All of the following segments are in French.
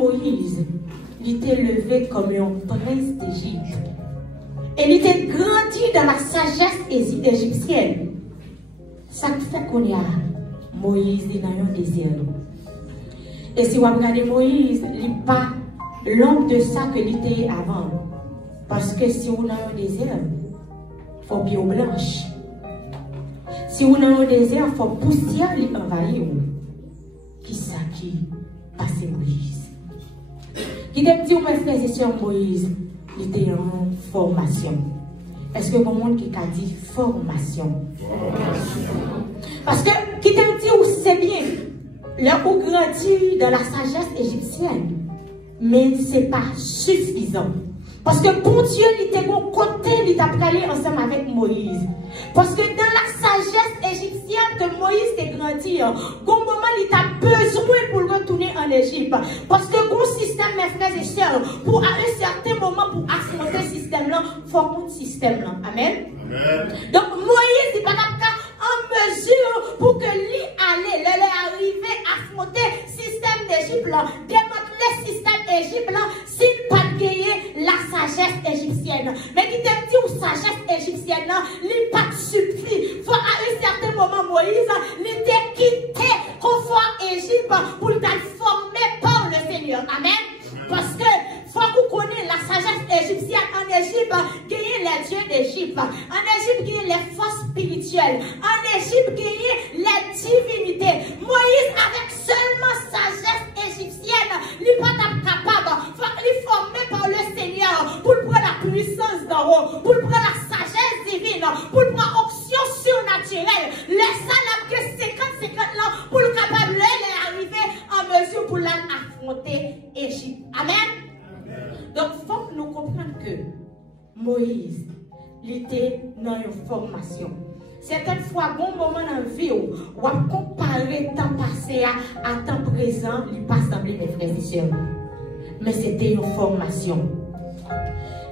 Moïse, il était levé comme un prince d'Égypte. Et il était grandi dans la sagesse égyptienne. Ça fait qu'on y a Moïse dans un désert. Et si vous regardez Moïse, il n'est pas l'homme de ça que il était avant. Parce que si vous êtes dans un désert, il faut bien blanche. Si vous êtes dans un désert, il faut poussière envahir. Qui ça qui passe Moïse? Qui t'a dit, mes frères et sœurs, Moïse, il était en formation. Est-ce que le monde qui a dit formation? Parce que, qui t'a dit, ou c'est bien, là où grandit dans la sagesse égyptienne, mais ce n'est pas suffisant. Parce que pour Dieu, il était bon côté, il t'a parlé ensemble avec Moïse. Parce que dans la sagesse égyptienne que Moïse est grandi, au moment il a besoin pour retourner en Égypte. Parce que bon système, mes frères et sœurs, pour à un certain moment, pour affronter ce système-là, il faut un système là. Amen. Amen. Donc Moïse n'est pas en mesure pour que lui allait, arriver à affronter le système d'Égypte là, démanteler le système d'Égypte là, s'il pas gagné la sagesse égyptienne. Mais qui t'a dit ou sagesse égyptienne là, il pas suffit. Faut à un certain moment Moïse, il était quitté confort Égypte pour être formé par le Seigneur. Amen. Parce que faut que vous connaissiez la sagesse égyptienne. En Égypte, gagner les dieux d'Égypte. En Égypte, gagner les forces spirituelles. En Égypte, gagner les divinités. Moïse, avec seulement sagesse égyptienne, il n'est pas capable. Faut qu'il soit formé par le Seigneur pour prendre la puissance d'en haut, pour prendre la sagesse divine, pour prendre option surnaturelle. Les salades que 50 là, pour le capable d'arriver en mesure pour l'affronter Égypte. Amen. Donc, il faut que nous comprenions que Moïse, il était dans une formation. Certaines fois, bon moment dans la vie, on va comparer le temps passé à temps présent, il passe sembler mes frères et sœurs. Mais c'était une formation.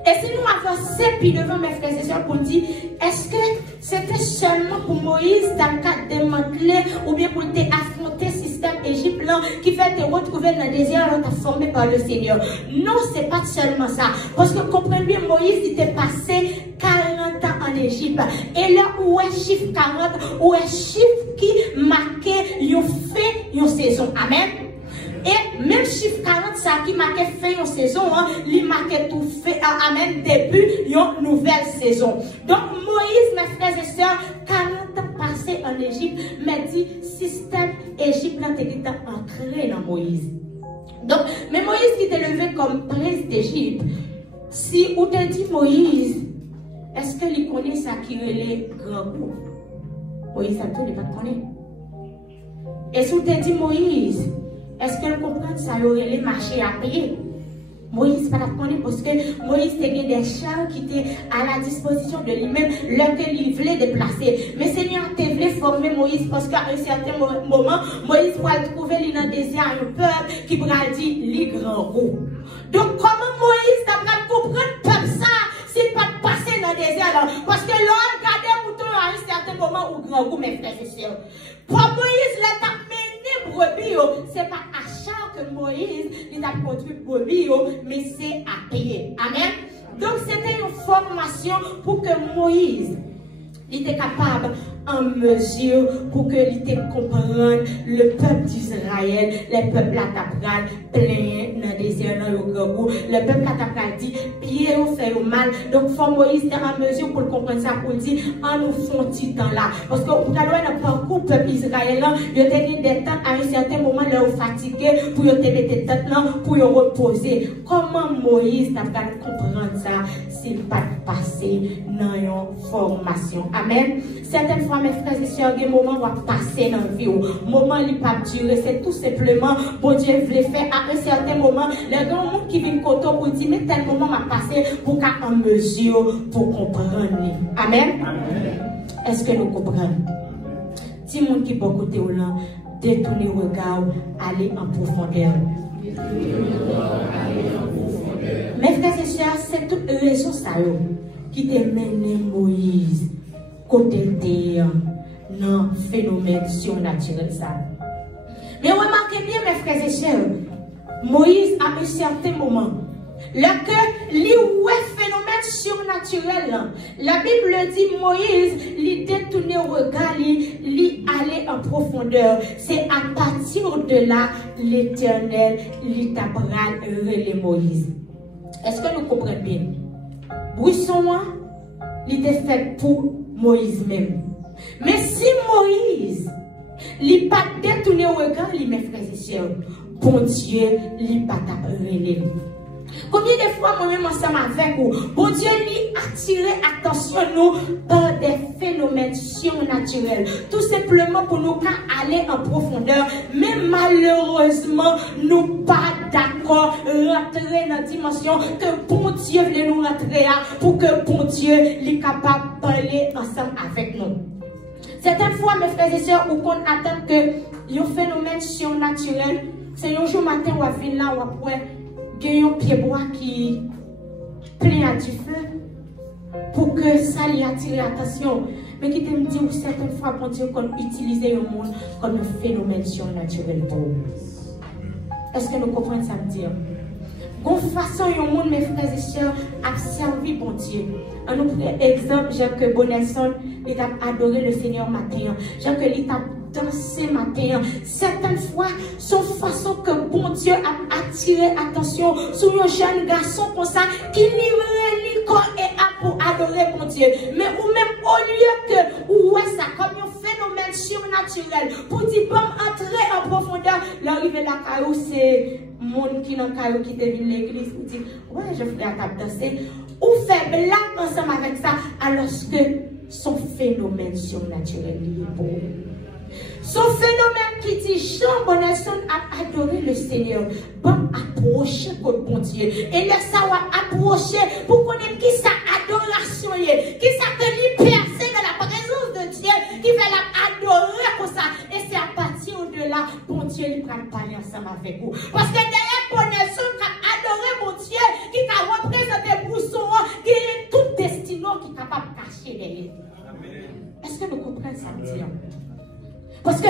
Et si nous avançons puis devant mes frères et sœurs pour dire, est-ce que c'était seulement pour Moïse dans le cadre de démanteler ou bien pour affronter le système égyptien qui fait te retrouver dans le désert alors formé par le Seigneur? Non, ce n'est pas seulement ça. Parce que comprenez bien, Moïse était passé 40 ans en Égypte. Et là où est chiffre 40, où est chiffre qui marquait une fin, une saison. Amen. Et même chiffre 40, ça qui marquait fin de saison, il marquait tout fait, amen, début d'une nouvelle saison. Donc Moïse, mes frères et sœurs, 40 ans passés en Égypte, mais dit système égyptien était entré dans Moïse. Donc, mais Moïse qui était levé comme prince d'Égypte, si on te dit Moïse, est-ce qu'il connaît ça qui relève grand coup? Moïse, ça ne pas connaître. Et si on te dit Moïse, est-ce qu'elle comprend que ça aurait les marchés à payer? Moïse pas la connaître parce que Moïse était des champs qui étaient à la disposition de lui-même, lequel il voulait déplacer. Mais Seigneur te voulait former Moïse parce qu'à un certain moment, Moïse va trouver dans le désert un peuple qui va dire les grands roues. Donc comment Moïse t'a comprendre le peuple ça s'il pas passer dans le désert là? Parce que l'homme regardait mouton à un certain moment où grand goût, mes frères et sœurs. Pour Moïse, l'étape brebis, ce n'est pas à chaque que Moïse il a produit brebis, mais c'est à payer. Amen. Donc c'était une formation pour que Moïse il était capable en mesure pour que il comprenne le peuple d'Israël, le peuple à Tapral, plein dans le désert, dans le grand goût. Le peuple à Tapral dit, pied au fait au mal. Donc, faut Moïse était en mesure pour comprendre ça, pour dire, en nous font petit temps là. Parce que, pour dans le parcours peuple israélien, il y a des temps à un certain moment, là, où fatigué, pour y mettre tête là, pour y reposer. Comment Moïse t'a comprendre ça, s'il pas passé dans une formation? Amen. Certaines fois, mes frères et sœurs, des moments vont passer dans la vie. Moment il pas durer, c'est tout simplement, bon Dieu voulait faire à un certain moment. Les gens qui viennent côté pour dire, mais tel moment m'a passé pour qu'à en mesure pour comprendre. Amen. Est-ce que nous comprenons? Si mon qui peut côté au là, détourner le regard, aller en profondeur. Mes frères et sœurs, c'est toute raison ça qui te mène Moïse côté de non phénomène surnaturel ça. Mais remarquez bien mes frères et sœurs, Moïse, à un certain moment, lorsque lui ouais phénomène surnaturel, la Bible dit Moïse, lui détourné au regard, lui aller en profondeur. C'est à partir de là, l'Éternel, lui t'appara relé Moïse. Est-ce que nous comprenons bien? Buisson, il était fait pour Moïse même. Mais si Moïse, il pas détourné au regard, mes frères et sœurs, bon Dieu, il pas relé. Combien de fois moi-même ensemble avec vous, bon Dieu lui attirer attention nous par des phénomènes surnaturels, tout simplement pour nous aller en profondeur, mais malheureusement nous pas d'accord rentrer dans la dimension que bon Dieu voulait nous rentrer là pour que bon Dieu soit capable de parler ensemble avec nous. Certaines fois mes frères et sœurs, où on attend que un phénomène surnaturel, c'est un jour matin où on vient là ou après il y a un pied bois qui plein à du feu pour que ça lui attire l'attention. Mais qui te me dit certaines fois, bon Dieu, qu'on utilise le monde comme un phénomène surnaturel pour nous. Est-ce que nous comprenons ça me dire? Bon façon, le monde, mes frères et sœurs, a servi bon Dieu. Un autre exemple, Jean-que Bonelson, il a adoré le Seigneur matin. Jean-que il a dansé matin. Certaines fois, son façon que bon Dieu a attiré attention sur un jeune garçon comme ça, qui livrait corps et a pour adorer bon Dieu. Mais ou même au lieu que, ouais, ça comme un phénomène surnaturel, pour dire, bon, entrer en profondeur, l'arrivée la caillou, c'est monde qui dans caillou qui devine l'église, ou dit, ouais, je ferai à danser, ou fait blague ensemble avec ça, alors que son phénomène surnaturel est beau. Son phénomène qui dit Jean Bonelson a adoré le Seigneur, bon approcher contre bon Dieu. Et là, ça va approcher pour connaître qui sa adoration est, qui ça que lui percer dans la présence de Dieu, qui va l'adorer comme ça. Et c'est à partir de là, bon Dieu, il va parler ensemble avec vous. Parce que derrière Bonelson qui a adoré mon Dieu, qui a représenté Brousson, qui est tout destinée qui est capable de cacher derrière. Est-ce que nous comprenons ça me dit? Parce que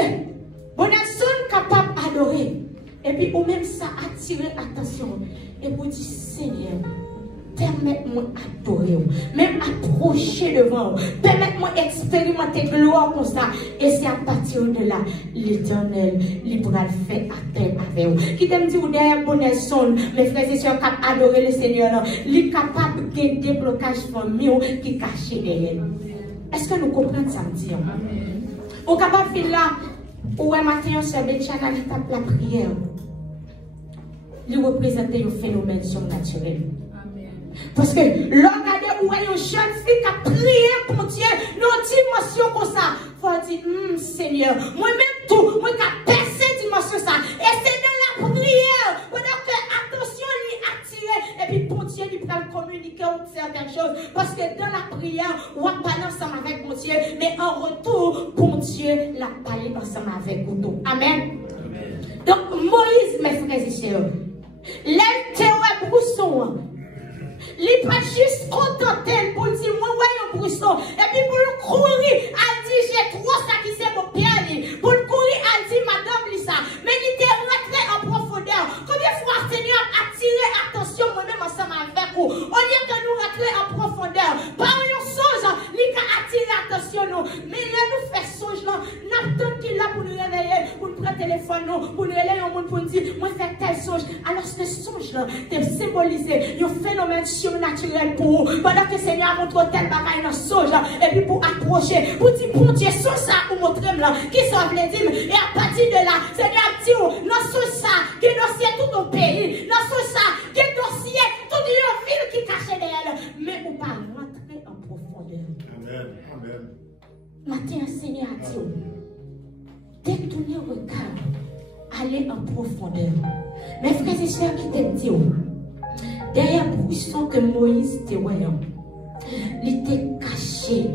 Bonelson est capable d'adorer. Et puis, ou même ça attirer attention. Et vous dites, Seigneur, permette-moi d'adorer. Même approcher devant. Permette-moi d'expérimenter gloire comme ça. Et c'est à partir de là, l'Éternel, il pourra le faire à terre avec vous. Qui t'aime dire, derrière Bonelson, mes frères et sœurs, qui adorer le Seigneur, il est capable de déblocage famille qui est caché derrière. Est-ce que nous comprenons ça me dit? Au capable de là, où un matin, sur Betchana, il tape la prière. Il représente un phénomène surnaturel. Parce que l'homme a où une jeune fille qui a prié pour Dieu, nos dimensions comme ça. Il faut dire, Seigneur, moi-même tout, moi qui a percé dimension ça. Et c'est dans la prière, pendant que attention lui attirer, et puis pour Dieu lui prend communiquer certaines choses. Parce que dans la prière, on va parler ensemble avec mon Dieu, mais en retour, pour Dieu, l'a parlé ensemble avec vous. Amen. Donc, Moïse, mes frères et sœurs, l'intérêt Brousson, il n'est pas juste contenté pour dire, moi, ouais, un Brousson, et puis pour le courir, elle dit, j'ai trop ça qui c'est mon père, pour le courir, elle dit, madame, Lisa, mais il était rentré en profondeur. Combien de fois, Seigneur, a attiré attention, moi-même, ensemble avec vous, au lieu que nous rentrer en profondeur, par un songe, il a attiré attention, nous, mais là, nous faisons songe, n'attendons qu'il là pour nous réveiller, pour nous prendre le téléphone, pour nous réveiller au monde, pour nous dire, moi, fais tel songe. Alors, ce songe-là, t'es symbolisé, un phénomène surnaturel pour vous, pendant que le Seigneur montre tel bagaille dans ce songe, et puis pour approcher, pour dire, bon Dieu, songe ça, pour montrer, là, qui sont les dîmes, et à partir de là, Seigneur dit, non, songe ça, qui dossier tout ton pays, non, songe ça, qui dossier toute une ville qui cachait derrière, mais on pas rentrer en profondeur. Amen. Amen. Matin, Seigneur a dit, détournez le regard, allez en profondeur. Mes frères et sœurs qui t'aiment dit, derrière Brousson que Moïse était voyant, il était caché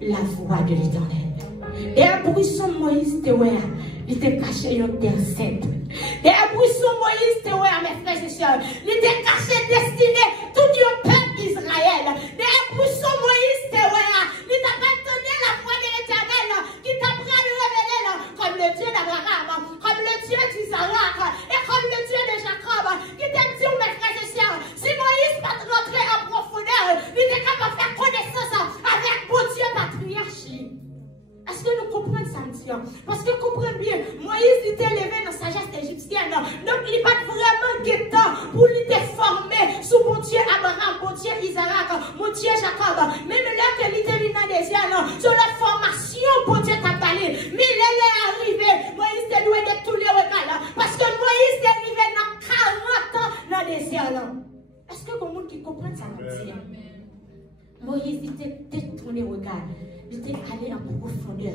la voix de l'Éternel. Derrière Brousson Moïse était voyant, il était caché une terre sainte. Derrière Brousson Moïse était voyant, mes frères et sœurs, il était caché destiné tout le peuple d'Israël. Derrière Brousson Moïse était voyant, il t'a pas donné la voix de l'Éternel qui t'a pris le révéler comme le Dieu d'Abraham, comme le Dieu d'Isaac et comme le Dieu de Jacob. désert là. Est-ce que vous qui comprend ça nous dit? Moïse était détourné le regard. Il était allé en profondeur.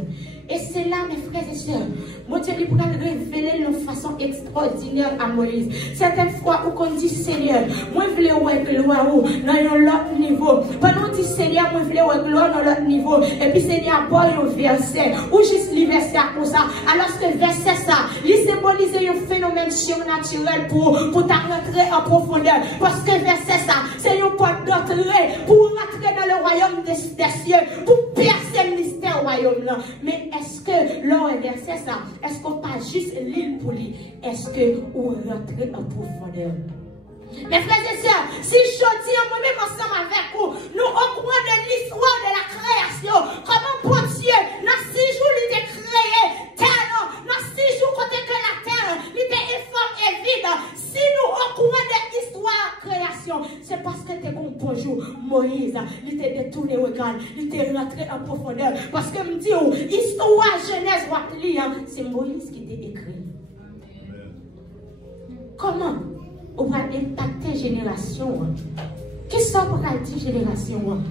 Et c'est là, mes frères et sœurs, mon Dieu, il pourra révéler de façon extraordinaire à Moïse. Certaines fois, où on dit Seigneur, moi je veux voir gloire dans l'autre niveau. Pendant qu'on dit Seigneur, moi je veux voir gloire dans l'autre niveau. Et puis Seigneur, boit un verset, ou juste le verset comme ça. Alors que verset ça, il symbolise un phénomène surnaturel pour rentrer en profondeur. Parce que verset ça, c'est une porte d'entrée pour rentrer dans le royaume des cieux, pour percer le mystère au royaume là. Mais est-ce que l'on verset ça, est-ce qu'on pas juste l'île pour lui? Est-ce que on rentre en profondeur? Mes frères et sœurs, si je dis moi-même ensemble avec vous, nous au courant de l'histoire de la création, comment bon Dieu, dans 6 jours, il a créé terre, dans 6 jours, côté que la terre, il était informe et vide. Si nous au courant de l'histoire de la création, c'est parce que t'es bon bonjour, Moïse, il était détourné au regard, il était rentré en profondeur. Parce que me dit, histoire Genèse, c'est Moïse qui t'a écrit. Comment? On va impacter génération. Qui ça pour dire génération?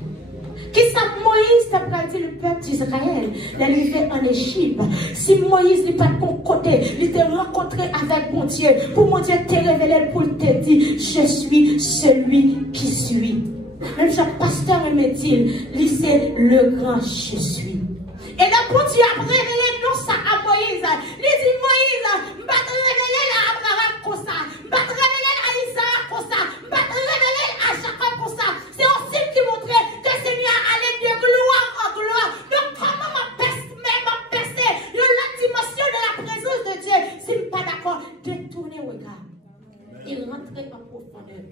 Qui ça Moïse t'a dit le peuple d'Israël, l'arrivée en Égypte? Si Moïse n'est pas de mon côté, il t'a rencontré avec mon Dieu, pour mon Dieu te révéler, pour te dire, je suis celui qui suis. Même chaque pasteur me dit, c'est le grand je suis. Et là, bon Dieu a révélé non ça à Moïse. Il dit, Moïse, je vais te révéler à Abraham comme ça. Je vais te révéler à Isaac comme ça. Je vais te révéler à Jacob comme ça. C'est aussi qui montrait que le Seigneur allait de gloire en gloire. Donc, comment ma dimension de la présence de Dieu, si je ne suis pas d'accord, détourner le regard et rentrer en profondeur.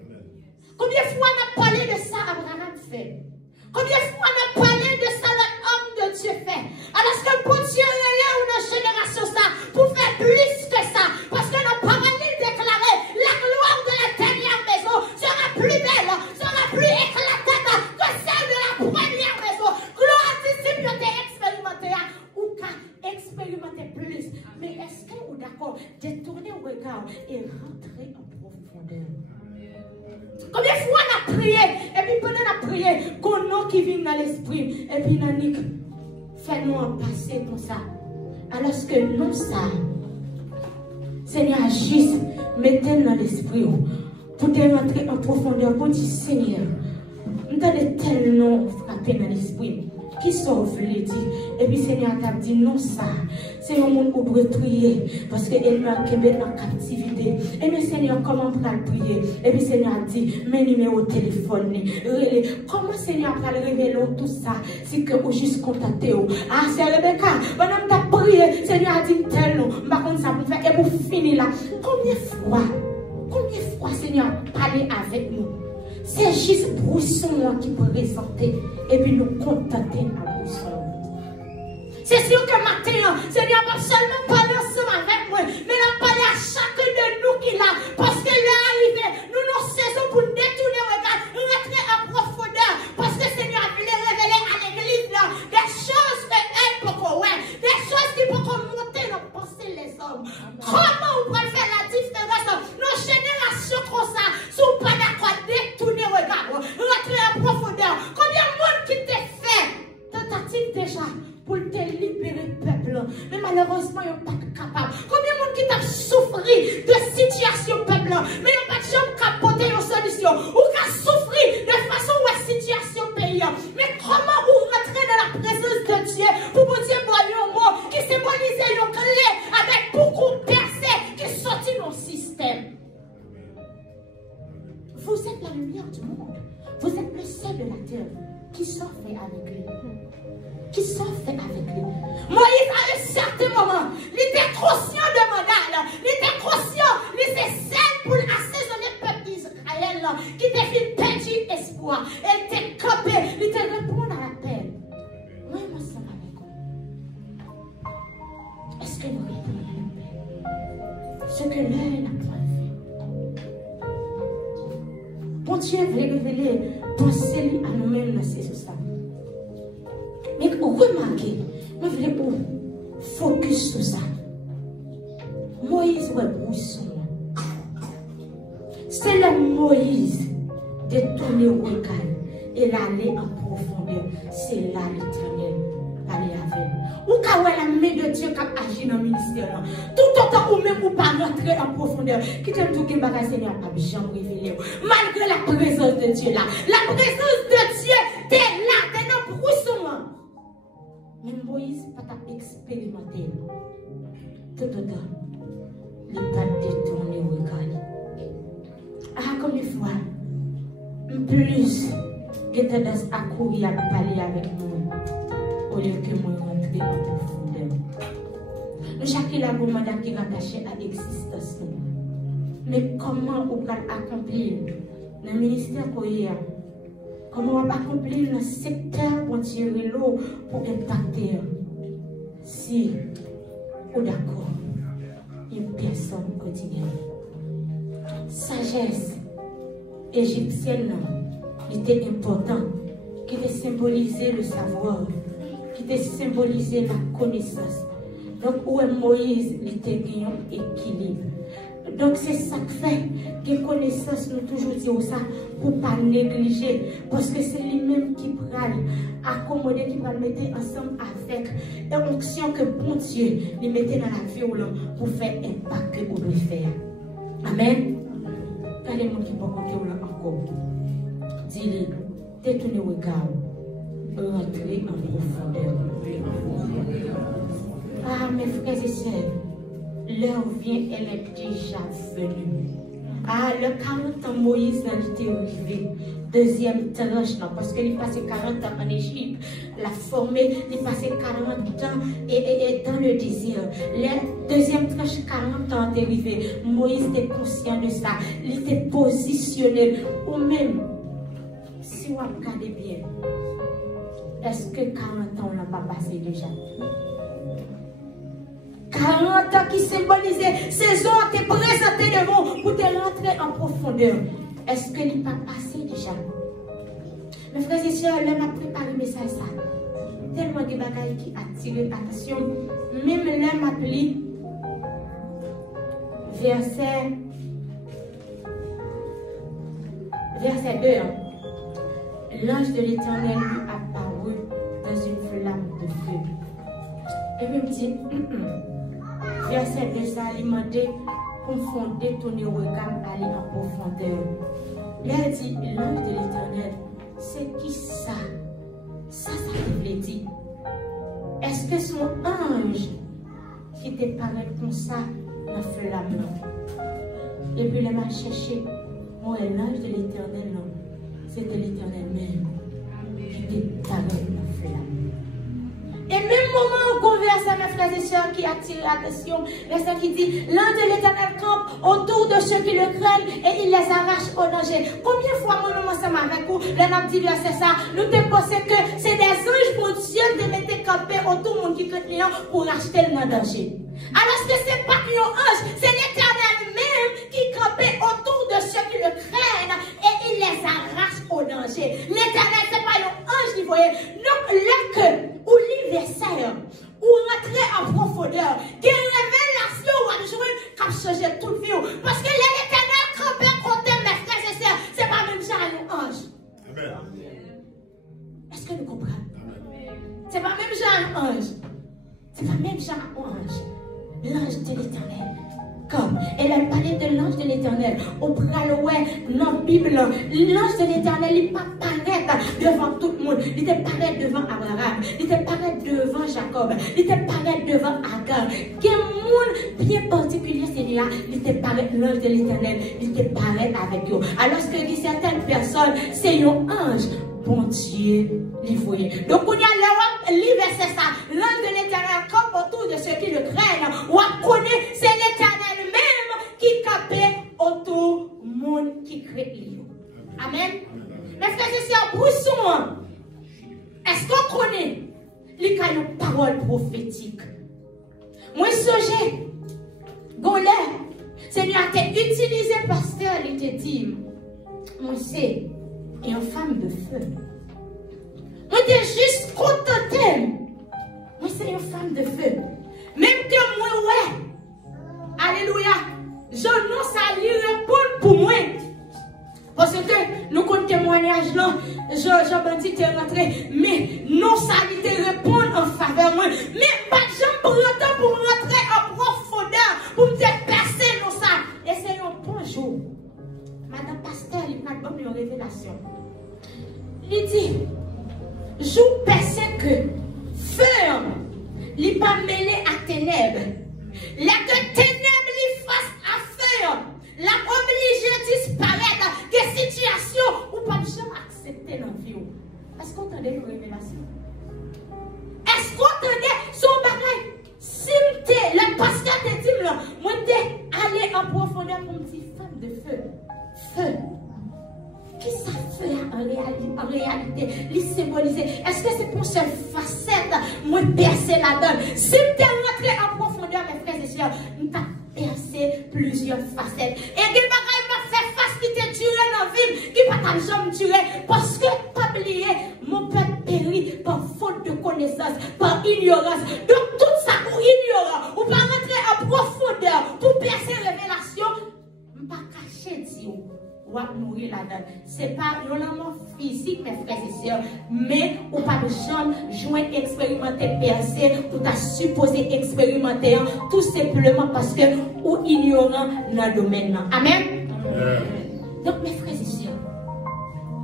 Combien de fois on a parlé de ça, Abraham fait? Combien de fois on a parlé de ça, l'homme de Dieu fait? Alors que bon Dieu est ou dans génération ça, pour faire plus que ça. Parce que nos paroles déclarent, la gloire de la dernière maison sera plus belle, sera plus éclatante que celle de la première maison. Gloire disciple de expérimenter, ou qu'à expérimenter plus. Mais est-ce que vous d'accord, détourner le regard et rentrer en profondeur? Combien de fois on a prié, et puis pendant la prière, qu'on nom qui vient dans l'esprit, et puis Nanik, fais-nous en passer comme ça. Alors que non ça, Seigneur, juste mettez dans l'esprit, pour te rentrer en profondeur, pour dire Seigneur, nous avons tel nom frappé dans l'esprit. Qui sauve les dit? Et puis Seigneur t'a dit non ça. C'est un monde où doit prier. Parce qu'elle m'a quitté en captivité. Et bien Seigneur, comment on peut prier? Et puis Seigneur a dit, mes numéros de téléphone. Comment Seigneur va révéler tout ça? C'est que vous juste contacter. Ah, c'est Rebecca. Madame t'a prié. Seigneur a dit tel nom. Par contre, ça pour faire. Et pour finir là. Combien de fois Seigneur parler avec nous? C'est juste Brousson qui peut présenter et puis nous contenter à Brousson. C'est sûr que matin, Seigneur va seulement parler ensemble avec moi, mais il a parlé à chacun de nous qui l'a. Parce que là, arrivé, nous nous saisons pour détourner le regard, rentrer en profondeur. Parce que Seigneur voulait révéler à l'église là, des choses qu'elle peut connaître, des choses qui peuvent monter dans penser les hommes. Comment on peut faire la différence? Nos générations comme ça, sont pas d'accord détourner le regard, rentrer en profondeur. Combien de monde qui t'a fait tentative déjà pour te libérer peuple, mais malheureusement, ils ne sont pas capables. Combien de monde qui t'a souffert de situation peuple, mais ils n'ont pas de chance capoter une solution, ou qui a souffert de façon ou une situation pays. Mais comment vous rentrez dans la présence de Dieu pour vous dire un mot qui symbolise une clé avec beaucoup de percées qui sortent dans le système? Vous êtes la lumière du monde. Vous êtes le seul de la terre qui s'en fait avec lui. Qui s'en fait avec lui. Moïse, à un certain moment, il était conscient de mandat. Il était conscient, il était seul pour assaisonner le peuple d'Israël qui était fait perdu espoir. Il était campé, il était répondre à l'appel. Moi, ça va avec vous. Est-ce que nous répondons à l'appel? Ce que l'œil n'a pas fait. Bon Dieu veut révéler penser à nous-mêmes dans ces choses-là. Mais remarquez, je voulais focus sur ça. Moïse ouais Brousson. C'est le Moïse de tourner au regard et d'aller en profondeur. C'est là l'Éternel aller avec. Ou quand la main de Dieu qui agit dans le ministère, tout autant ou même ou pas rentrer en profondeur, qui t'aime tout qui bagage Seigneur pas jamais révélé. Malgré la présence de Dieu là, la présence de Dieu t'es là, t'es dans le broussoir. Même Moïse pas expérimenté. Tout autant, il pas détourné au regard. Ah, comme une fois, plus que tendance à courir à parler avec moi, au lieu que moi rentrer en profondeur. Nous chacun a un mandat qui est rattaché à l'existence. Mais comment on peut accomplir le ministère coréen? Comment on va accomplir le secteur pour tirer l'eau pour impacter? Si, ou d'accord, une personne quotidienne. Sagesse égyptienne, il était important, qui était symbolisé le savoir, qui était symbolisé la connaissance. Donc, où est Moïse, il était un équilibre. Donc, c'est ça qui fait que connaissance, nous toujours disons ça, pour ne pas négliger. Parce que c'est lui-même qui prend accommoder, qui va le mettre ensemble avec l'onction que bon Dieu lui mettait dans la vie pour faire impact que vous devez faire. Amen. Quand les gens qui vont compter encore, dis-le, détournez le regard, rentrez en profondeur. Ah, mes frères et sœurs, l'heure vient, elle est déjà venue. Ah, le 40 ans, Moïse n'a été arrivé. Deuxième tranche, non, parce qu'il passé 40 ans en Égypte, l'a formé, il passé 40 ans et dans le désert. La deuxième tranche, 40 ans est arrivé. Moïse était conscient de ça. Il était positionné. Ou même, si vous regardez bien, est-ce que 40 ans, on n'a pas passé déjà? 40 ans qui symbolisaient saison qui est présentée devant pour te rentrer en profondeur. Est-ce que il pas passé déjà? Mes frères et sœurs, l'homme a préparé le message ça. Tellement de bagailles qui attirent l'attention. Même l'homme a appelé verset 2. L'ange de l'Éternel lui apparut dans une flamme de feu. Et puis il me dit, verset 2, ça a demandé pour me détourner au regard, aller en profondeur. Il a dit, l'ange de l'Éternel, c'est qui ça? Ça veut dire. Est-ce que son ange qui te paraît comme ça dans la flamme? Et puis il m'a cherché. Moi, l'ange de l'Éternel, non. C'était l'Éternel même qui te paraît dans la flamme. Et même moment où on converse à mes frères et sœurs qui attirent l'attention, verset qui dit, l'ange de l'Éternel campe autour de ceux qui le craignent et il les arrache au danger. Combien de fois nous ensemble avec vous, l'un dit verset ça, nous te pensons que c'est des anges pour Dieu de mettre campé autour de monde qui craint pour racheter le danger. Alors que ce n'est pas un ange, c'est l'Éternel même qui campait autour de ceux qui le craignent et il les arrache au danger. L'Éternel, ce n'est pas un ange, vous voyez. Donc là que, ou l'universel, ou rentrer en profondeur, qui révélation ou à jouer comme changer toute vie. Parce que l'Éternel campait contre mes frères et sœurs, ce n'est pas même genre un ange. Est-ce que nous comprenons? Ce n'est pas même genre un ange. Ce n'est pas même genre un ange. L'ange de l'Éternel. Comme elle a parlé de l'ange de l'Éternel. Au praloué, dans la Bible, l'ange de l'Éternel, il pas paraître devant tout le monde. Il te paraît devant Abraham. Il te paraît devant Jacob. Il te paraît devant Agar. Quel monde bien particulier, c'est là. Il te paraît l'ange de l'Éternel. Il te paraît avec eux. Alors que certaines personnes, c'est un ange. Bon Dieu, livré. Donc, on y a le verset ça. L'ange de l'Éternel comme autour de ceux qui le craignent. On connaît, c'est l'Éternel même qui capait autour du monde qui crée. Amen. Mais frères et sœurs, broussons. Est-ce qu'on connaît les cas de paroles prophétiques? Moi, sujet, Golais, Seigneur a utilisé pasteur, il te dit, moi, c'est une femme de feu. Moi, t'es juste contenté. Moi, c'est une femme de feu. Même que moi, ouais. Alléluia. Je n'ose à lui répondre pour moi. Parce que nous comptons témoignage là, Jean-Baptiste est rentré, mais non sanité répondre en faveur moi. Mais pas de gens pour rentrer en profondeur, pour me percer dans ça. Et c'est un bon jour. Madame Pasteur, il m'a donné une révélation. Il dit, jour percé que feu, il pas mêlé à ténèbres. La que ténèbres li face à feu, la obligé disparaître des situations où pas de gens accepter dans la vie. Est-ce qu'on entendait une révélation? Est-ce qu'on entendait son bagage? Si le pasteur te dit, moi je aller en profondeur pour me dire femme de feu. Feu. Qui ça fait en réalité? Les symboliser. Est-ce que c'est pour cette facette, moi percer la donne? Si tu es rentré en profondeur, mes frères et sœurs, nous t'as percé plusieurs facettes. Et des bagages m'a fait face qui te duré dans la vie, qui pas ta jambe durée. Parce que, pas oublier, mon peuple périt par faute de connaissance, par ignorance. Donc tout ça pour ignorant, ou pas rentrer en profondeur, pour percer révélation, pas cacher Dieu. Ou à mourir là-dedans. Ce n'est pas un physique, mes frères et sœurs, mais ou pas de chambre, joindre, expérimenter, percer, ou t'as supposé expérimenter, tout simplement parce que ou ignorant dans le domaine. Amen. Donc, mes frères et sœurs,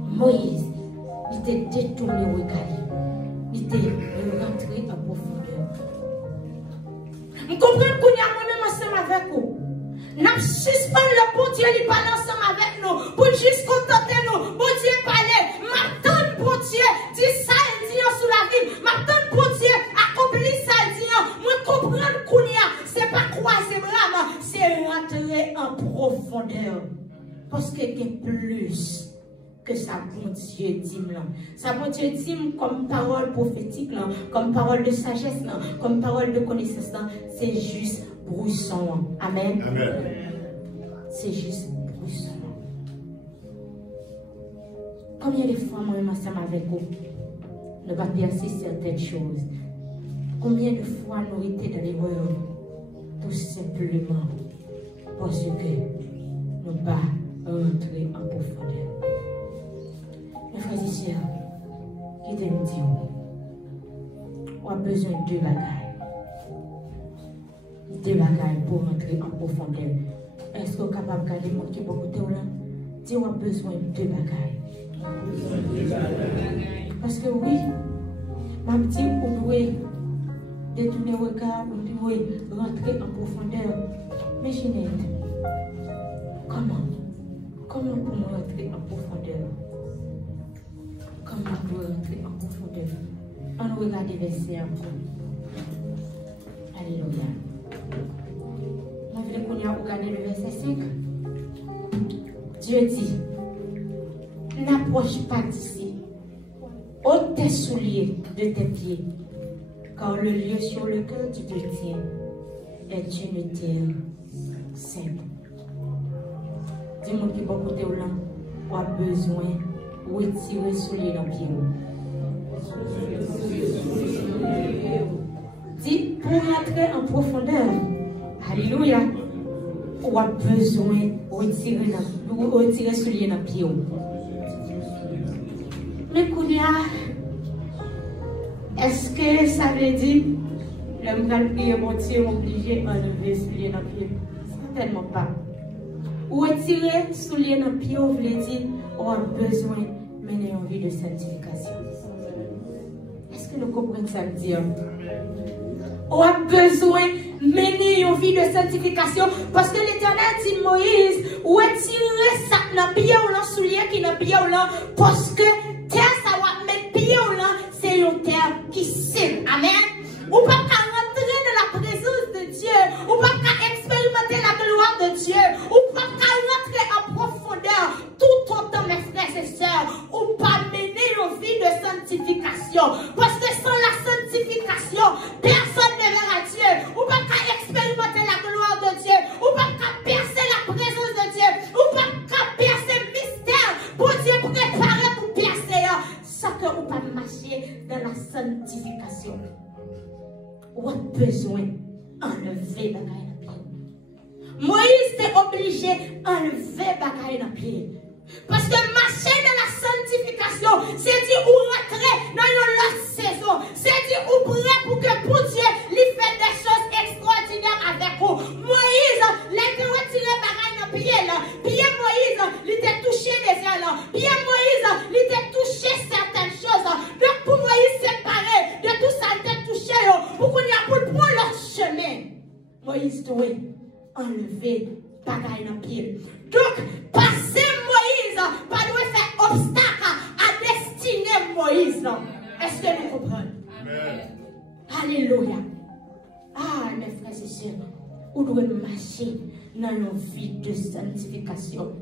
Moïse, il était détourné au regard. Il était rentré en profondeur. Vous comprenez qu'on y a moi-même ensemble avec vous? Nous suspendons le bon Dieu, il parle ensemble avec nous, pour juste contenter nous. Bon Dieu parle, m'attends pour Dieu, dis ça et dis sous la vie, m'attends pour Dieu, accomplis ça et dis, moi comprendre qu'on y a, c'est pas croiser bras, c'est rentrer en profondeur. Parce qu'il y a plus que ça, bon Dieu dit là. Ça, bon Dieu dit comme parole prophétique là, comme parole de sagesse là, comme parole de connaissance là, c'est juste bruisson. Amen. Amen. C'est juste bruisson. Combien de fois moi ensemble avec vous, nous va percer certaines choses. Combien de fois nous étions dans l'erreur, tout simplement parce que nous ne pas rentrer en profondeur. Mes frères et sœurs, qui te nous dit, on a besoin de deux bagailles. Deux bagailles pour rentrer en profondeur. Est-ce que vous êtes capable de garder mon qui est beaucoup de là? Dis, on a besoin de deux bagailles. Parce que oui, ma petite, on doit détourner le regard, on doit rentrer en profondeur. Mais Ginette, comment pour rentrer en profondeur? Comment pour rentrer en profondeur? On regarde les versets encore. Alléluia. Je voulais qu'on ait regardé le verset 5. Dieu dit, n'approche pas d'ici. Ôte tes souliers de tes pieds, car le lieu sur lequel tu te tiens est une terre sainte. Dis-moi qui va côté là, on a besoin de retirer souliers dans le pied. Dis, pour entrer en profondeur, alléluia, on a besoin de retirer souliers dans le pied. Mais Kounia, est-ce que ça veut dire l'homme qui prier mon Dieu obligé d'enlever souliers dans le pied? Certainement pas. Ou retirer souliers dans le pied, on veut dire on a besoin de mener une vie de sanctification. Est-ce que nous comprenons ça veut dire? On a besoin de mener une vie de sanctification parce que l'Éternel dit Moïse, retirer ça dans le pied ou dans le soulier qui dans le pied ou là parce que terre ça va mettre pied ou là, c'est une terre qui sait. Amen. Ou pas qu'à rentrer dans la présence de Dieu, ou pas qu'à expérimenter la gloire de Dieu, ou pas qu'à rentrer en profondeur tout autant mes frères et sœurs, ou pas mener une vie de sanctification. Parce que sans la sanctification, personne ne verra Dieu. Ou pas qu'à expérimenter la gloire de Dieu, ou pas qu'à percer la présence de Dieu, ou pas qu'à percer le mystère pour Dieu préparer pour percer. Ça que ou pas marcher dans la sanctification. On a besoin d'enlever la bagaille dans le pied. Moïse était obligé d'enlever la bagaille dans le pied. Parce que marcher dans la sanctification, c'est dire ou rentrer dans une autre saison. C'est dire ou prêt pour que pour Dieu lui fait des choses extraordinaires avec vous. Moïse, les te retiré bagaille dans pied là. Pied Moïse, il t'a touché des ailes. Pied Moïse, il t'a touché certaines choses. Donc pour Moïse séparer de tout ça, il t'a touché. Pour qu'on y a pour prendre leur chemin. Moïse doit enlever bagaille dans pied. Donc, passer Moïse, pas doit faire obstacle à destiner Moïse. Est-ce que nous comprenons? Amen. Alléluia. Ah, mes frères et sœurs, vous devez marcher dans nos vies de sanctification.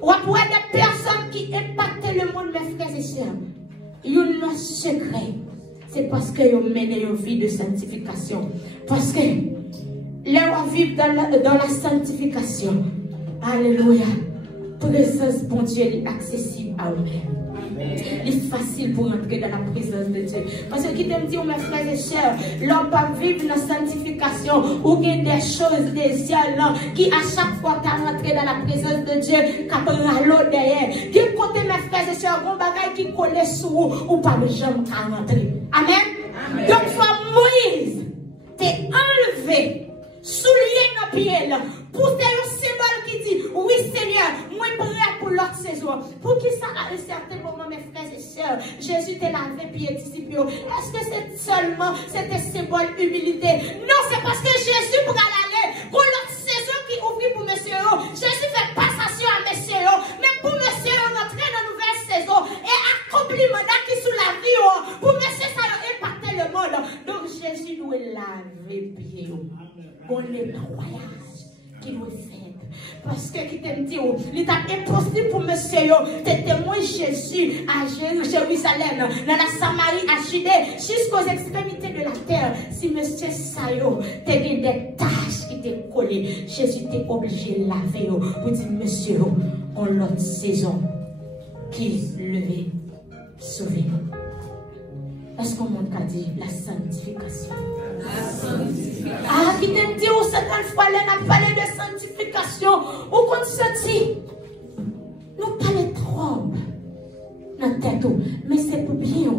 Ou après des personnes qui impactent le monde, mes frères et sœurs, ils ont un secret. C'est parce qu'ils ont mené une vie de sanctification. Parce que là, on vit dans la sanctification. Alléluia. Présence, bon Dieu, est accessible à nous-mêmes. Il est facile pour entrer dans la présence de Dieu. Parce que qui t'aime dire, mes frères et sœurs, l'homme pas vivre dans la sanctification ou qu'il y a des choses, des ciels qui à chaque fois tu rentré dans la présence de Dieu, qui prend l'eau derrière. Qui côté, mes frères et sœurs, bon bagage qui colle sous ou pas de jambes à rentrer. Amen. Donc, soit Moïse, t'es enlevé, soulié dans pied là. Pour un symbole qui dit, oui Seigneur, moi prêt pour l'autre saison. Pour qui ça à un certain moment, mes frères et sœurs, Jésus t'a lavé pied disciples. Est-ce que c'est seulement un symbole humilité? Non, c'est parce que Jésus pour aller pour l'autre saison qui ouvre pour monsieur. Jésus fait passation à monsieur. Mais pour monsieur, on entre dans une nouvelle saison et accomplit mandat qui sous la vie. Pour monsieur, ça a impacté le monde. Donc Jésus doit laver pied. Bon nettoyage. Qui nous fait. Parce que qui t'aime dit, il est impossible pour monsieur, t'es témoin Jésus à Jérusalem, dans la Samarie, à Judée, jusqu'aux extrémités de la terre. Si monsieur Sayo, t'es des tâches qui t'es collées, Jésus t'est obligé de laver, pour dire, monsieur, on l'autre saison, qui levé, sauvé. Est-ce qu'on m'a dit la sanctification? La sanctification. Ah, qui te dit, ou certaines fois, on a parlé de sanctification, ou qu'on se dit, nous parlons trop dans la tête, mais c'est pour bien.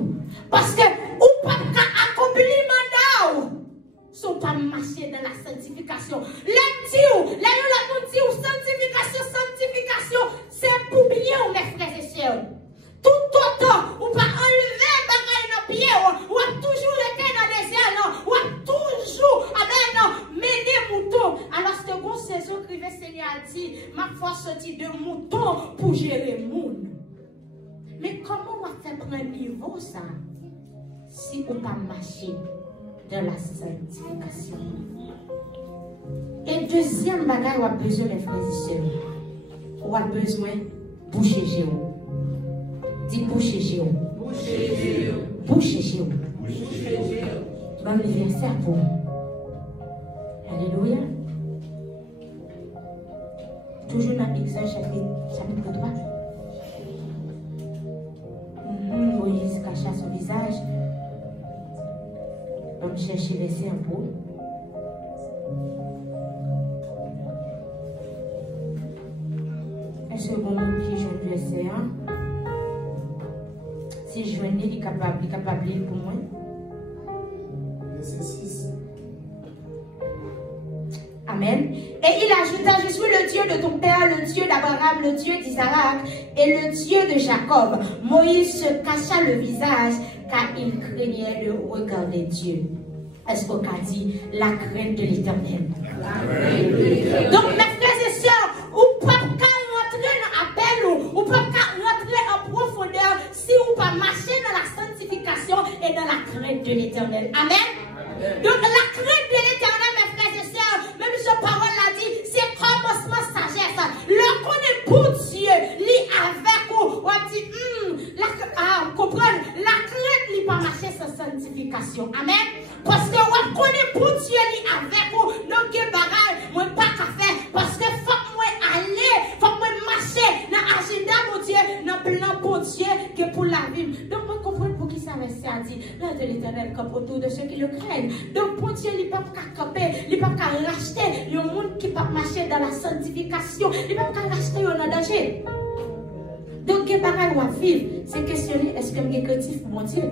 Parce que, ou pas accomplir mandat, sont pas marcher dans la sanctification. Les dieux, là, on dit, sanctification, c'est pour bien, mes frères et sœurs. Tout autant, ou pas enlever bagaille dans pied, ou a toujours été dans les airs, ou a toujours, amen, mener mouton. Alors, cette bonne saison que le Seigneur a dit, ma force sortit de mouton pour gérer le monde. Mais comment on va faire prendre un niveau ça, si on pas marcher dans la sanctification? Et deuxième bagaille, on a besoin, mes frères et sœurs, on a besoin de boucher Jéhovah. Dis boucher Jéhovah. Boucher Jéhovah. Bon anniversaire pour vous. Alléluia. Toujours dans Exode chapitre 3. Moïse cacha son visage. On me chercher verset un peu. Est-ce que bon monde qui joue le verset 1? Si je venais, il est capable pour moi. Verset 6. Amen. Et il ajouta, je suis le Dieu de ton père, le Dieu d'Abraham, le Dieu d'Isaac et le Dieu de Jacob. Moïse se cacha le visage car il craignait de regarder Dieu. Est-ce qu'on a dit la crainte de l'Éternel? Donc mes frères et sœurs, ou pas rentrer dans l'appel, ou pas rentrer en profondeur si ou pas marcher dans la sanctification et dans la crainte de l'Éternel. Amen. Donc la crainte de l'Éternel, mes frères et sœurs, même ce parole l'a dit, c'est commencement sagesse. Le connaît pour Dieu, lui avec vous, on dit, comprendre, la crainte lui pas marcher sans sanctification. Amen. Parce que on connaît pour Dieu, lui avec vous, donc il bagage, moi pas qu'à faire, parce que faut moi aller, faut moi marcher dans l'agenda pour Dieu, dans le plan pour Dieu, que pour la vie. Donc moi comprendre pour qui ça va se dire, là de l'Éternel comme autour de ceux qui le craignent. Donc pour Dieu, il ne peut pas camper, il ne peut pas racheter le monde qui peut marcher dans la sanctification, il ne peut pas racheter un danger. Donc, il y a pas à vivre. C'est questionner, est-ce que je suis créatif pour mon Dieu?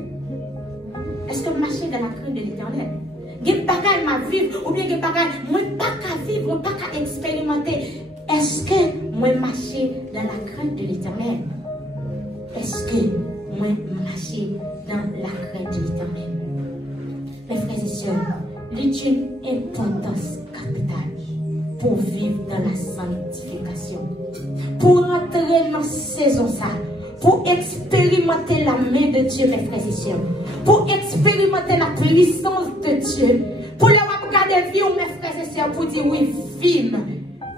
Est-ce que je marche dans la crainte de l'Éternel? Il y a pas à vivre, ou bien il y a pas à vivre, ou pas à expérimenter. Est-ce que moi marche dans la crainte de l'Éternel? Est-ce que moi marche dans la crainte de l'Éternel? Mes frères et sœurs, c'est une importance capitale pour vivre dans la sanctification. Pour entrer dans cette saison, pour expérimenter la main de Dieu, mes frères et sœurs. Pour expérimenter la puissance de Dieu. Pour le regarder vivre, mes frères et sœurs, pour dire oui, vive.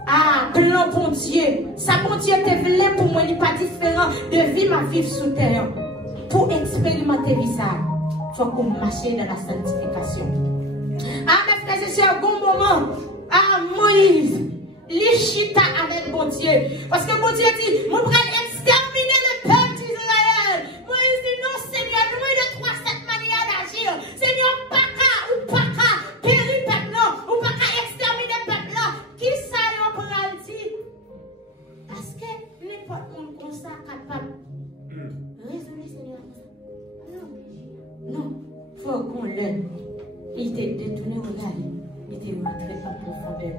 Ah, plan bon Dieu. Ça, bon Dieu, te voulait pour moi, il n'est pas différent de vivre ma vie sous terre. Pour expérimenter ça, il faut qu'on marche dans la sanctification. Ah, mes frères et sœurs, bon moment. Ah, Moïse, l'Ichita avec bon Dieu. Parce que bon Dieu dit, mon frère, exterminer le peuple d'Israël. Moïse dit, non, Seigneur, nous, il y a 3-7 manières d'agir. Seigneur, pas qu'à, ou pas qu'à, périr peuple là, ou pas qu'à exterminer peuple là. Qui ça, yon pral dit? Parce que n'importe monde comme ça capable résoudre, Seigneur. Non, faut qu'on l'aide. Il était détourné au regard. Il était rentré en profondeur.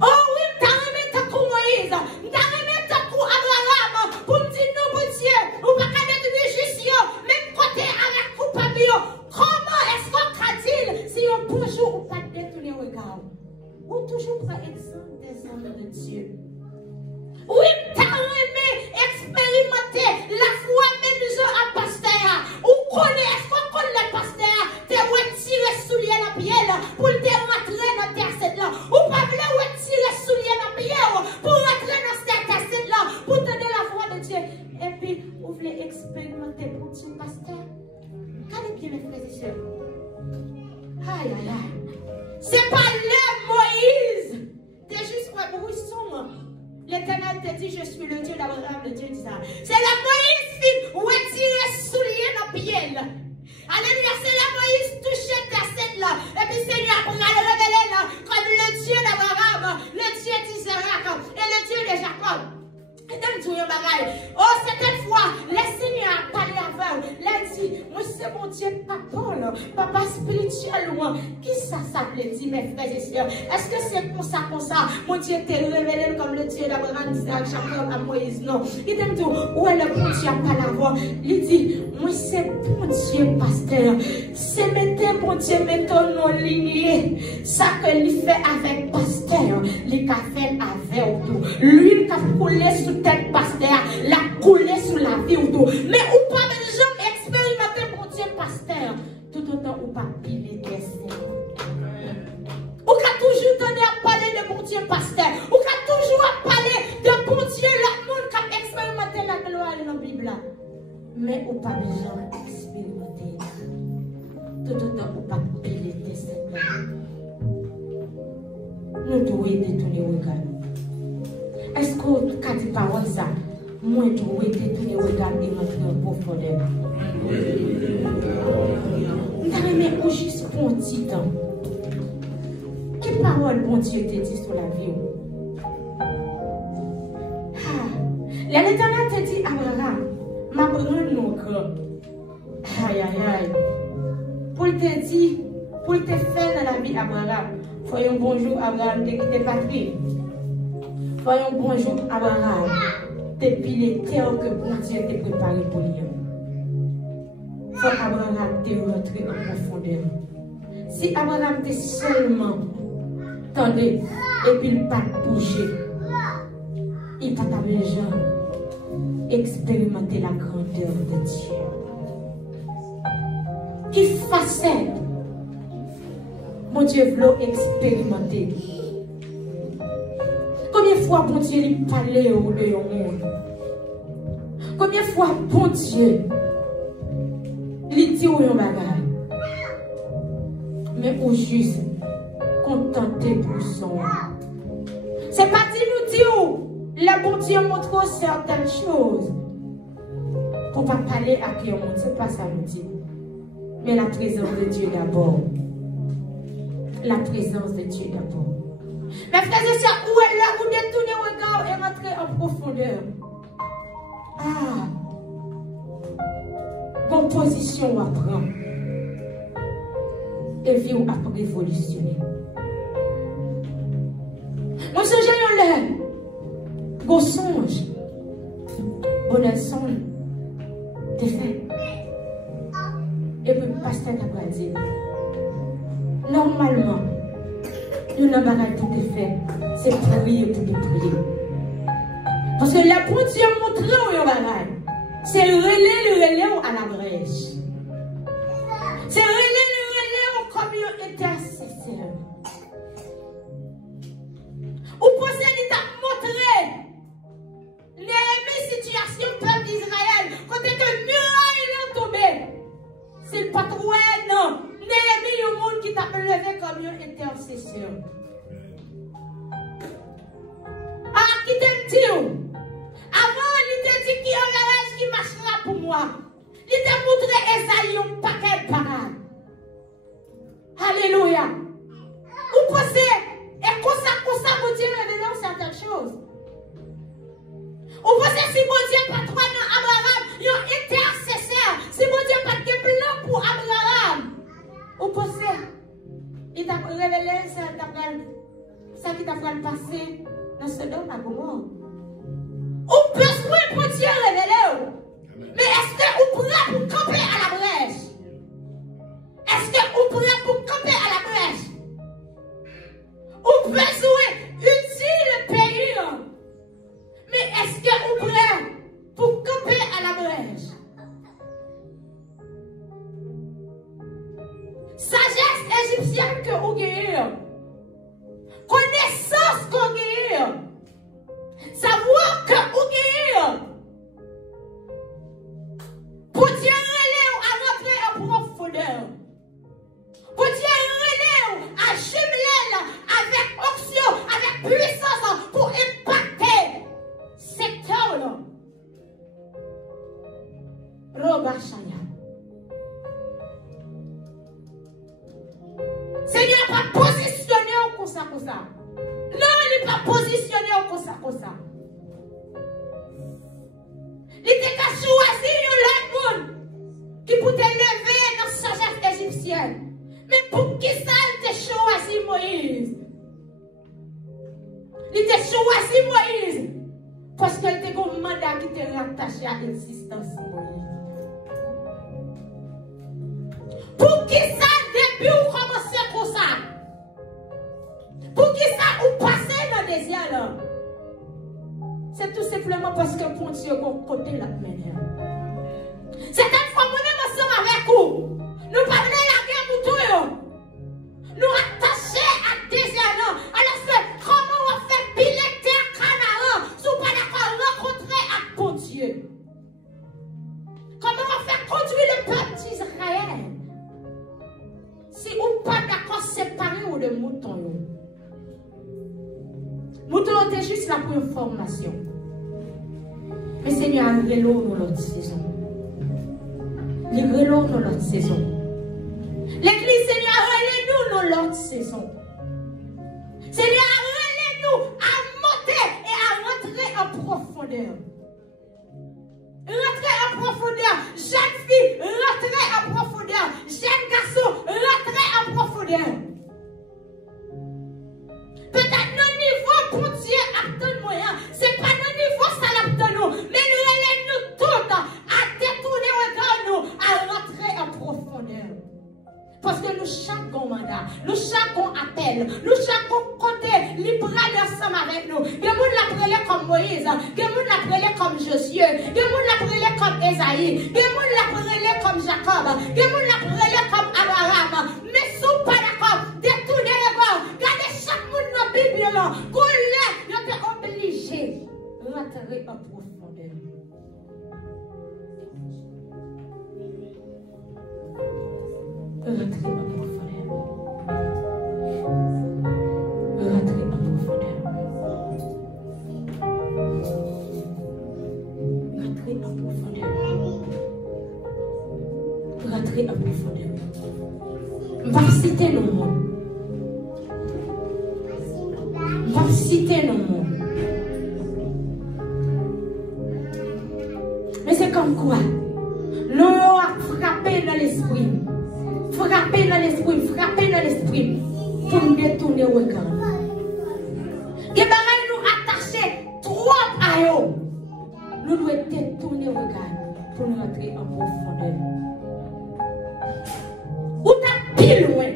Oh oui, t'as remis ta coup Moïse. T'as remis ta coup Abraham. Pour me dire non, mon Dieu. Ou pas qu'à détruire juste même côté avec coupable. Comment est-ce qu'on dit si on bonjour ou pas détourner au regard? Ou toujours prend exemple des hommes de Dieu. Oui, t'as remis expérimenter la foi même à pasteur. Ou connaît, est-ce qu'on connaît le pasteur? T'es retiré soulier la pierre pour te rentrer dans terre cette là. Ou pas voulez retirer soulier la pierre pour rentrer dans cette terre cette là. Pour te donner la voix de Dieu. Et puis, vous voulez expérimenter pour Dieu, pasteur? Regardez bien mes frères et sœurs. Aïe, aïe, aïe. C'est pas le Moïse. T'es juste quoi, brousson. L'Éternel te dit, je suis le Dieu d'Abraham, le Dieu d'Israël. C'est la Moïse qui retire soulier la pierre. Alléluia, c'est la Moïse touchait ta scène là. Et puis Seigneur, pour aller révéler là, comme le Dieu d'Abraham, le Dieu d'Isaac et le Dieu de Jacob. Et donc, tu es bagaille. Oh, cette fois, le Seigneur a parlé avec eux. Il a dit, moi, c'est mon Dieu, papa spirituel, moi. Qui ça veut dire, mes frères et sœurs? Est-ce que c'est comme ça? Mon Dieu t'est révélé comme le Dieu d'Abraham, d'Isaac, Jacob, à Moïse, non. Il dit, où est le bon Dieu à pas la voix? Il dit, moi, c'est bon Dieu, pasteur. C'est mettez, bon Dieu, mettons nos lignées. Ça que lui fait avec pasteur, il a fait avec tout. Lui, qui a coulé sous tête pasteur, l'a coulé sous la vie ou tout. Mais ou pas de jamais expérimenter bon Dieu, pasteur. Tout autant ou pas piler des Seigneur. Ou qu'a toujours donné à parler de bon Dieu, pasteur. Ou qu'a toujours à parler de bon Dieu, le monde qui a expérimenté la gloire dans la Bible. Mais ou pas jamais expérimenter. Tout autant ou pas piler des Seigneur. Nous devons détourner le regard. Est-ce que quand tu parles ça, moi je dois détourner le regard et rentrer en profondeur? Mais juste pour un petit temps. Quelle parole bon Dieu te dit sur la vie? L'Éternel te dit, Abraham, ma brûle nos cœurs. Aïe, aïe, aïe. Pour te dire, pour te faire dans la vie, Abraham, voyons bonjour, Abraham, t'es patrie. Voyons bonjour, Abraham, depuis les terres que bon Dieu t'a préparé pour lui. Faut Abraham te rentrer en profondeur. Si Abraham te seulement tendait et puis il pas bouger, il pas ta besoin expérimenter la grandeur de Dieu. Qui facette, mon Dieu veut expérimenter. Combien de fois bon Dieu lui parlait au monde? Combien de fois bon Dieu lui dit au bagage? Mais au juste contenter pour son. C'est pas dit nous dire le bon Dieu montre certaines choses. Pour pas parler à qui on montre, c'est pas ça nous dit. Mais la présence de Dieu d'abord. La présence de Dieu d'abord. Mes frères et sœurs, où est là, où détourner le regard et rentrer en profondeur. Bonne position à prendre. Et vie à révolutionner. Moi, ce j'ai l'air. Bon songe. Bon songe. T'es fait. Et puis, pasteur n'a pas dit. Normalement, nous n'avons pas tout fait. C'est prier pour nous prier. Parce que la pour Dieu montrer où il va. C'est le relais à la brèche. C'est le relais comme un intercesseur. Ou posez il t'a montré les situations du peuple d'Israël. Quand que muraille est tombé. C'est le patron, non. Néhémie, le monde qui t'a levé comme un intercesseur. Ah, qui t'aime dire? Avant, il t'a dit qu'il y a un garage qui marchera pour moi. Il t'a montré Esaïe un paquet de parades. Alléluia. Vous pensez, et comme ça, vous Dieu révèle certaines choses. Vous pensez, si mon Dieu pas toi dans Abraham, il y a un intercesseur. Si mon Dieu pas de plan pour Abraham. Vous pensez, il t'a révélé ça qui t'a fait passer dans ce don à Gomorrhe. Ou besoin pour Dieu révéler. Mais est-ce que vous pourrez pour camper à la brèche? Est-ce que vous pourrez pour camper à la brèche? Ou besoin utile le pays? Mais est-ce que vous pourrez pour camper à la brèche? Sagesse égyptienne que vous gagnez. Connaissance qu'on gagne. Savoir que vous gagnez. Pour Dieu relève à rentrer en profondeur. Pour Dieu relève à jumeler avec option, avec puissance pour impacter secteur. Robachaya. Seigneur pas positionné comme ça. Non, il n'est pas positionné comme ça. Il était qu'à choisir l'autre monde qui pouvait lever dans la sagesse égyptienne. Mais pour qui ça il t'a choisi Moïse? Il t'a choisi Moïse parce qu'il était un mandat qui était rattaché à l'existence de Moïse. Pour qui ça depuis vous commencez comme ça? Pour qui ça vous passez dans le désert là? C'est tout simplement parce que pour Dieu qu'on côté la manière. Certaines fois, nous-mêmes ensemble avec vous. Nous parlons la guerre pour tout. Nous attachés à désert là. Alors que comment on fait piler terre Canaan si on pas d'accord rencontrer avec bon Dieu? Comment on fait conduire le peuple d'Israël? Si on pas d'accord séparer ou de moutons. Mouton était juste là pour une formation. Mais Seigneur, relève-nous dans l'autre saison. Relève-nous dans l'autre saison. L'église, Seigneur, relève-nous dans l'autre saison. Seigneur, relève-nous à monter et à rentrer en profondeur. Rentrer en profondeur. Jeune fille, rentrer en profondeur. Jeune garçon, rentrer en profondeur. Peut-être nos niveaux pour Dieu à tout moyen. Ce n'est pas nos niveaux ça l'apte nous. Mais nous relève-nous toutes à détourner regard nous, à rentrer en profondeur. Parce que nous chaque mandat, nous chaque appel, nous chaque côté, libre ensemble avec nous. Il y a des gens qui l'appellent comme Moïse, il y a des gens qui l'appellent comme Josué, il y a des gens qui l'appellent comme Esaïe, il y a des gens qui l'appellent comme Jacob, il y a des gens qui l'appellent comme Abraham. Mais si vous pas d'accord, détournez regard. Regardez chaque monde dans la Bible là, qu'on l'est, vous êtes obligé de rentrer en profondeur. Rentrer en profondeur. Rentrer en profondeur. Rentrer en profondeur. Rentrer en profondeur. Va citer nos mots. Va citer nos mots. Mais c'est comme quoi? Nous avons frappé dans l'esprit. Frappé dans l'esprit. Frappé dans l'esprit. Pour nous détourner au regard. Et pareil, nous attacher trop à eux. Nous devons détourner au regard pour nous rentrer en profondeur. Ou t'as pile loin.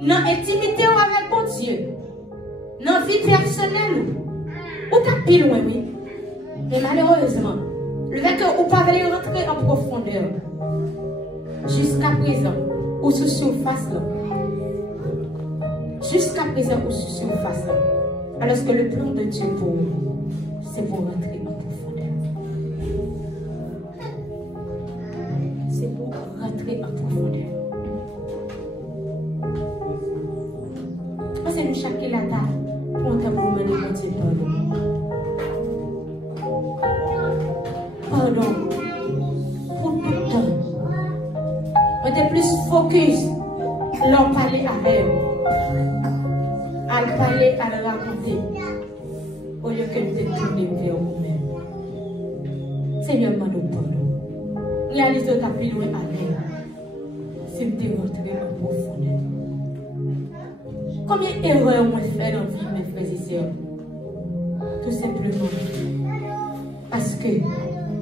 Dans l'intimité avec mon Dieu. Dans la vie personnelle. Ou t'as pile loin, oui. Mais malheureusement, le fait que vous ne pouvez pas rentrer en profondeur. Jusqu'à présent, ou sous surface là. Jusqu'à présent, ou sous surface là. Alors que le plan de Dieu pour vous, c'est pour rentrer en profondeur. C'est pour rentrer en profondeur. Parce que nous chaque la table, pour nous demander mon Dieu pardon. Pour tout le temps. On était plus focus. L'on parlait avec eux. À le parler, à le raconter. Au lieu que de tourner vers vous-même. Seigneur, nous pardon. Réalisez ta plus loin à l'air. C'est de rentrer en profondeur. Combien d'erreurs on fait dans la vie, mes frères et sœurs? Tout simplement. Parce que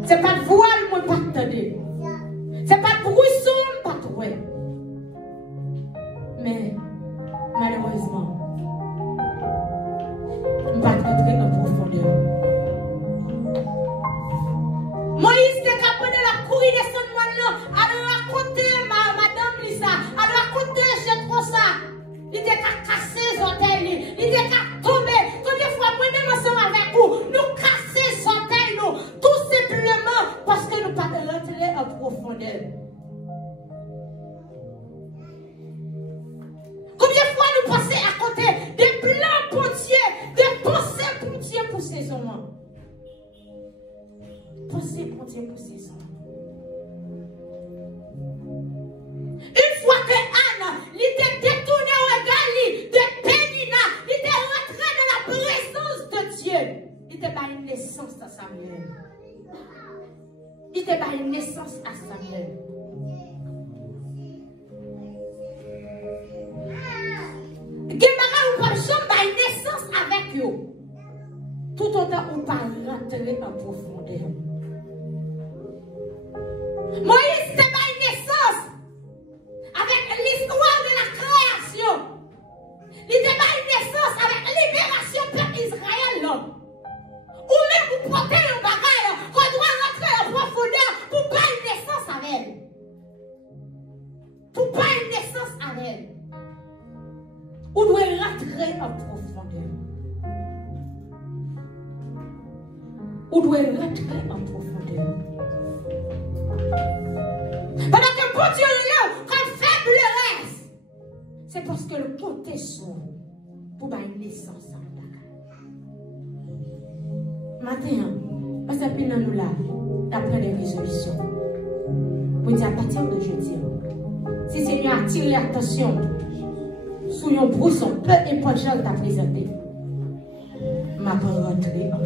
c'est pas de voile, moi, pas attendez. C'est pas de bruit son, pas de ouais. Mais, malheureusement, on va rentrer en profondeur. Moïse était capable de la courir de son moine, à raconter madame Lisa, à raconter je trop ça. Il était qu'à casser les orteils, il était qu'à tomber. Toutes les fois, moi-même ensemble avec vous, nous casser les orteils, nous, tout simplement parce que nous ne pas rentrer en profondeur. Combien de fois nous passons à côté des plans pour Dieu, des pensées pour Dieu pour ces hommes? Pensez pour Dieu pour ces hommes. Une fois que Anne, il était détourné au regard de Pénina, il était rentré dans la présence de Dieu. Il était pas une naissance à Samuel. Il était pas une naissance à Samuel. Gemara ou pas jamais une naissance avec eux. Tout autant ou pas rentrer en profondeur. Moïse n'était pas une naissance avec l'histoire de la création. Il n'était pas une naissance avec la libération du peuple Israël. Ou même vous portez un bagage qu'on doit rentrer en profondeur pour pas une naissance avec elle. Pour pas une naissance avec elle. Ou doit rentrer en profondeur. Ou doit rentrer en profondeur. Pendant que bon Dieu est là, comme faiblesse, c'est parce que le côté sourd pour pas une naissance en matin, parce que nous là, d'après les résolutions, pour dire à partir de jeudi, si Seigneur attire l'attention sur un brousson, peu importe ce que tu as présenté, ma pas rentrer en